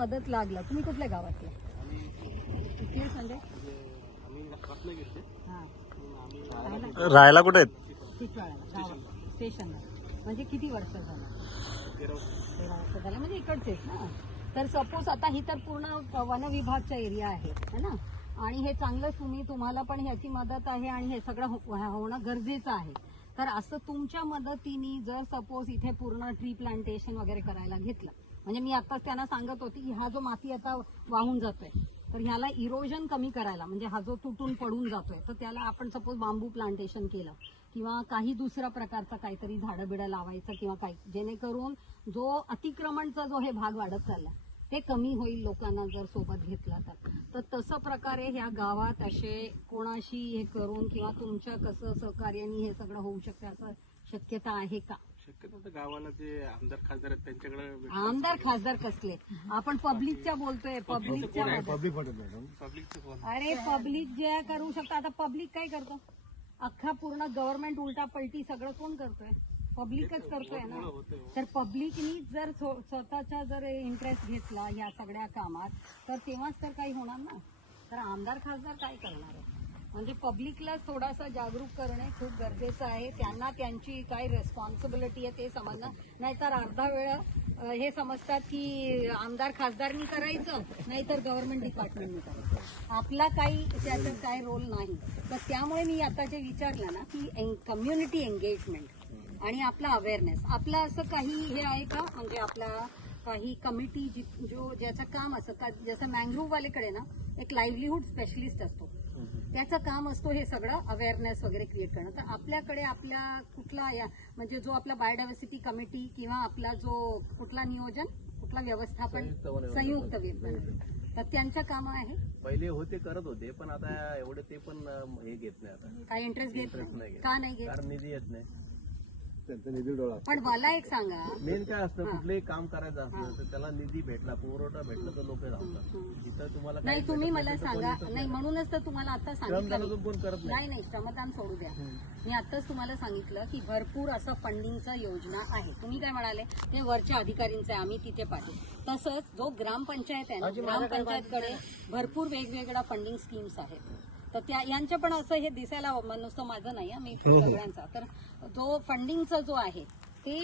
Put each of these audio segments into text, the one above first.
मदत लागलं. तुम्ही कुठल्या गावातले? किती सांगे? राहायला कुठे आहेत? स्टेशनला. म्हणजे किती वर्ष झालं? 13 वर्ष झालं, म्हणजे इकडचेच ना. तर सपोज आता ही तर पूर्ण वन विभागचा एरिया आहे है ना, आणि हे चांगलं तुम्हाला पण ह्याची मदत आहे आणि हे सगळं होणं गरजेचं आहे. तर असं तुमच्या मदतीने जर सपोज इथे पूर्ण ट्री प्लांटेशन वगैरे करायला घेतलं, म्हणजे मी आताच त्यांना सांगत होती की हा जो माती आता वाहून जातोय तर ह्याला इरोजन कमी करायला, म्हणजे हा जो तुटून पडून जातोय तर त्याला आपण सपोज बांबू प्लांटेशन केलं किंवा काही दुसऱ्या प्रकारचा काहीतरी झाडं बिडं लावायचं किंवा काही, जेणेकरून जो अतिक्रमणचा जो हे भाग वाढत चालला ते कमी होईल लोकांना जर सोबत घेतला तर तसं प्रकारे ह्या गावात असे कोणाशी हे करून किंवा तुमच्या कसं सहकार्याने हे सगळं होऊ शकतं असं शक्यता आहे का? शक्यतो गावाला जे आमदार खासदार आहेत त्यांच्याकडे. आमदार खासदार कसले? आपण पब्लिकच्या बोलतोय. पब्लिकच्या अरे पब्लिक जे करू शकतं. आता पब्लिक काय करतो? अख्खा पूर्ण गव्हर्नमेंट उलटा पलटी सगळं कोण करतोय? पब्लिकच करतोय ना. तर पब्लिकनी जर स्वतःचा जर इंटरेस्ट घेतला या सगळ्या कामात तर तेव्हाच तर काही होणार ना. तर आमदार खासदार काय करणार आहे? म्हणजे पब्लिकला थोडासा जागरूक करणे खूप गरजेचं आहे. त्यांना त्यांची काय रिस्पॉन्सिबिलिटी आहे ते समजणं. नाहीतर अर्धा वेळ हे समजतात की आमदार खासदारनी करायचं नाहीतर गव्हर्नमेंट डिपार्टमेंटनी करायचं, आपला काही त्याच्यात काय रोल नाही. तर त्यामुळे मी आता जे विचारलं ना की कम्युनिटी एंगेजमेंट आणि आपला अवेअरनेस, आपलं असं काही हे आहे का? म्हणजे आपला काही कमिटी जो ज्याचं काम असं का, जसं मँग्रोव्हवालेकडे ना एक लाईव्हलीहूड स्पेशलिस्ट असतो, त्याचं काम असतो हे सगळं अवेअरनेस वगैरे क्रिएट करणं. तर आपल्याकडे आपल्या कुठला म्हणजे जो आपला बायोडायव्हर्सिटी कमिटी किंवा आपला जो कुठला नियोजन, कुठला व्यवस्थापन, संयुक्त तर त्यांचं काम आहे. पहिले होते, करत होते, पण आता एवढे ते पण हे घेत नाही. आता काय इंटरेस्ट घेत नाही? का नाही घेत? कारण निधी येत नाही. पण मला एक सांगा, मेन काय असतं, कुठलंही काम करायचं असलं तर त्याला निधी भेटला, पुरवठा भेटला तर लोक धावतात. जिथं तुम्हाला नाही तुम्ही मला सांगा, नाही म्हणूनच तर तुम्हाला आता सांगितलं कोण करत नाही. नाही श्रमदान सोडू द्या. मी आताच तुम्हाला सांगितलं की भरपूर असं फंडिंगचा योजना आहे. तुम्ही काय म्हणाले ते वरच्या अधिकारींचं आहे, आम्ही तिथे पाठवू. तसंच जो ग्रामपंचायत आहे ना, ग्रामपंचायतकडे भरपूर वेगवेगळ्या फंडिंग स्कीम्स आहेत. तर त्या यांचं पण असं हे दिसायला नुसतं माझं नाही, मी सगळ्यांचा. तर जो फंडिंगचा जो आहे ते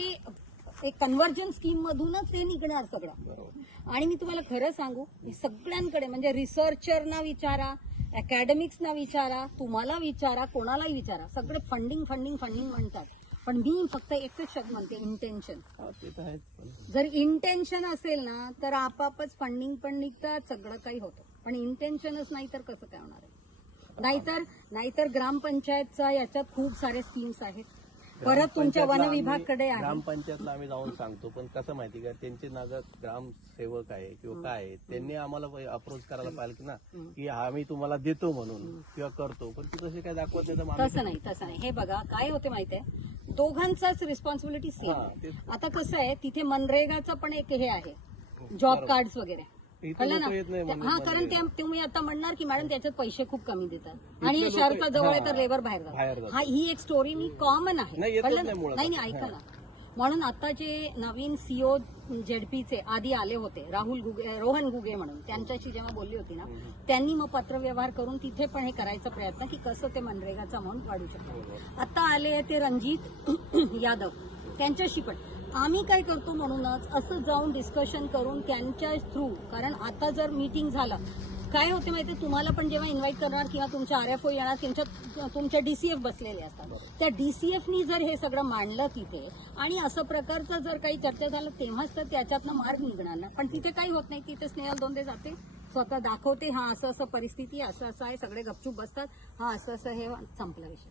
एक कन्व्हर्जन स्कीम मधूनच ते निघणार सगळं. आणि मी तुम्हाला खरं सांगू, सगळ्यांकडे म्हणजे रिसर्चरना विचारा, अकॅडमिक्सना विचारा, तुम्हाला विचारा, कोणालाही विचारा, सगळे फंडिंग फंडिंग फंडिंग म्हणतात. पण मी फक्त एकच शब्द म्हणते, इंटेन्शन. जर इंटेन्शन असेल ना तर आपापच फंडिंग पण निघतात, सगळं काही होतं. पण इंटेन्शनच नाही तर कसं काय होणार आहे? नाहीतर ग्रामपंचायतचा याच्यात खूप सारे स्कीम्स आहेत. परत तुमच्या वन विभागकडे आहे. ग्रामपंचायतला आम्ही जाऊन सांगतो, पण कसं माहिती का, त्यांचे ग्रामसेवक आहे किंवा काय आहे, त्यांनी आम्हाला अप्रोच करायला पाहिजे ना की आम्ही तुम्हाला देतो म्हणून किंवा करतो, पण ती तसे काय दाखवत नाही. तसं नाही. हे बघा काय होते माहितीये, दोघांचाच रिस्पॉन्सिबिलिटी सेम. आता कसं आहे, तिथे मनरेगाचं पण एक हे आहे, जॉब कार्ड वगैरे. कळलं ना? हा, कारण तुम्ही आता म्हणणार की मॅडम त्याच्यात पैसे खूप कमी देतात आणि हे शहराच्या जवळ आहे तर लेबर बाहेर जातात. हा, ही एक स्टोरी मी कॉमन आहे. कळलं ना? नाही ऐका ना. म्हणून आता जे नवीन सीओ जेडपीचे आधी आले होते, रोहन गुगे म्हणून, त्यांच्याशी जेव्हा बोलली होती ना, त्यांनी मग पत्रव्यवहार करून तिथे पण हे करायचा प्रयत्न की कसं ते मनरेगाचा अमाऊंट वाढू शकतो. आता आले ते रणजित यादव, त्यांच्याशी पण आम्ही काय करतो म्हणूनच असं जाऊन डिस्कशन करून त्यांच्या थ्रू, कारण आता जर मीटिंग झालं काय होते माहिती, तुम्हाला पण जेव्हा इन्व्हाइट करणार किंवा तुमच्या RFO येणार, तुमच्या DCF बसलेले असतात, त्या DCFनी जर हे सगळं मांडलं तिथे आणि असं प्रकारचं जर काही चर्चा झालं तेव्हाच तर त्याच्यातनं मार्ग निघणार ना. पण तिथे काही होत नाही. तिथे स्नेहल दोंदे जाते, स्वतः दाखवते, हा असं परिस्थिती, असं आहे, सगळे गपचूप बसतात, हा असं हे संपला विषय.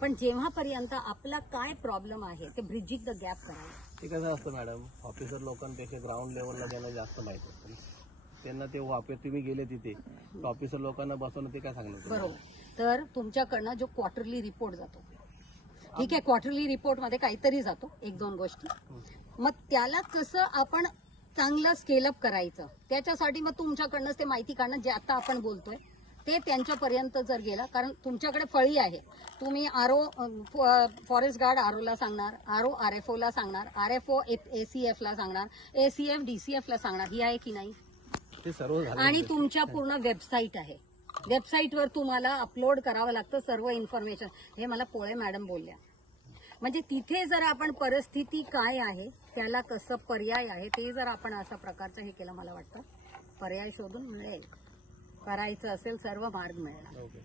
पण जेव्हापर्यंत आपला काय प्रॉब्लेम आहे ते ब्रिजिंग द गॅप करायला. ते कसं असतं मॅडम, ऑफिसर लोकांपेक्षा ग्राउंड लेवलला त्यांना जास्त माहिती असतं. त्यांना ते तुम्ही गेले तिथे ऑफिसर लोकांना बसवणं ते काय सांगणार? बरोबर. तर तुमच्याकडनं जो क्वार्टरली रिपोर्ट जातो, ठीक आहे, क्वार्टरली रिपोर्टमध्ये काहीतरी जातो, 1-2 गोष्टी, मग त्याला कसं आपण चांगलं स्केलअप करायचं, त्याच्यासाठी मग तुमच्याकडनंच ते माहिती काढणं जे आता आपण बोलतोय ते त्यांच्यापर्यंत जर गेला, कारण तुमच्याकडे फळी आहे, तुम्ही फॉरेस्ट गार्ड ROला सांगणार, RO RFOला सांगणार, RFO ACFला सांगणार, ACF DCFला सांगणार, ही आहे की नाही? ते सर्व झालं. आणि तुमच्या पूर्ण वेबसाईट आहे. वेबसाईटवर तुम्हाला अपलोड करावं लागतं सर्व इन्फॉर्मेशन. हे मला पोळे मॅडम बोलल्या. म्हणजे तिथे जर आपण परिस्थिती काय आहे, त्याला कसं पर्याय आहे, ते जर आपण अशा प्रकारचं हे केलं, मला वाटतं पर्याय शोधून मिळेल. करायचं असेल सर्व मार्ग मिळेल. ओके.